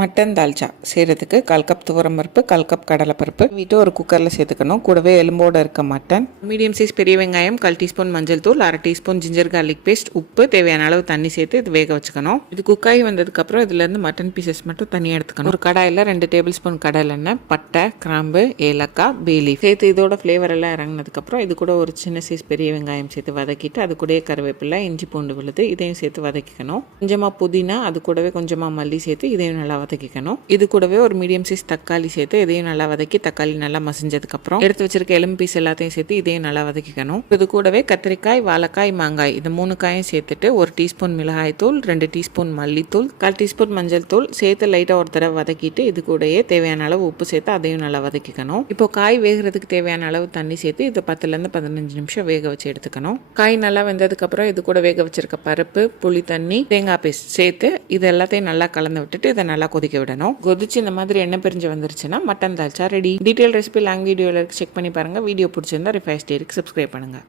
Mutton dalcha செய்கிறதுக்கு 1/4 cup துவரம்பருப்பு, 1/4 cup கடலைப்பருப்பு வீட்டு ஒரு குக்கரில் சேர்த்துக்கணும். கூடவே எலும்போடு இருக்க மட்டன், மீடியம் சைஸ் பெரிய வெங்காயம், 1/4 டீஸ்பூன் மஞ்சள் தூள், 1/2 டீஸ்பூன் ஜிஞ்சர் கார்லிக் பேஸ்ட், உப்பு, தேவையான அளவு தண்ணி சேர்த்து இது வேக வச்சுக்கணும். இது குக்காகி வந்ததுக்கப்புறம் இதுலேருந்து மட்டன் பீசஸ் மட்டும் தனியாக எடுத்துக்கணும். ஒரு கடாயில் 2 டேபிள் ஸ்பூன் கடலெண்ணெய், பட்டை, கிராம்பு, ஏலக்காய், பேலீஃப் சேர்த்து இதோட ஃப்ளேவர் எல்லாம் இறங்கினதுக்கப்புறம் இது கூட ஒரு சின்ன சைஸ் பெரிய வெங்காயம் சேர்த்து வதக்கிட்டு அது கூட கருவேப்பிலை, இஞ்சி பூண்டு விழுது இதையும் சேர்த்து வதக்கிக்கணும். கொஞ்சமாக புதினா, அது கூடவே கொஞ்சமாக மல்லி சேர்த்து இதையும் நல்லா வதக்கிக்கணும். இது கூடவே ஒரு மீடியம் சைஸ் தக்காளி சேர்த்து இதையும் நல்லா வதக்கி தக்காளி நல்லா மசிஞ்சதுக்கு அப்புறம் எடுத்து வச்சிருக்க எலும்பு பீஸ் எல்லாத்தையும் சேர்த்து இதையும் நல்லா வதக்கிக்கணும். இது கூடவே கத்திரிக்காய், வாழைக்காய், மாங்காய் இது 3 காயும் சேர்த்துட்டு 1 டீஸ்பூன் மிளகாய் தூள், 2 டீஸ்பூன் மல்லித்தூள், 1/4 டீஸ்பூன் மஞ்சள் தூள் சேர்த்து லைட்டாக ஒரு தடவை வதக்கிட்டு இது கூடயே தேவையான அளவு உப்பு சேர்த்து அதையும் நல்லா வதக்கிக்கணும். இப்போ காய் வேகிறதுக்கு தேவையான அளவு தண்ணி சேர்த்து இது 10லேருந்து 15 நிமிஷம் வேக வச்சு எடுத்துக்கணும். காய் நல்லா வெந்ததுக்கு அப்புறம் இது கூட வேக வச்சிருக்க பருப்பு, புளி தண்ணி, தேங்காய் பேஸ்ட் சேர்த்து இது எல்லாத்தையும் நல்லா கலந்து விட்டுட்டு இதை நல்லா கொதிக்க விடணும். கொதிச்சு இந்த மாதிரி எண்ணெய் பிரிஞ்சு வந்துருச்சுன்னா mutton dalcha ready. Detail recipe long வீடியோவில் செக் பண்ணி பாருங்க. வீடியோ பிடிச்சிருந்தா ரிஃபைஸ் டேருக்கு சப்ஸ்கிரைப் பண்ணுங்க.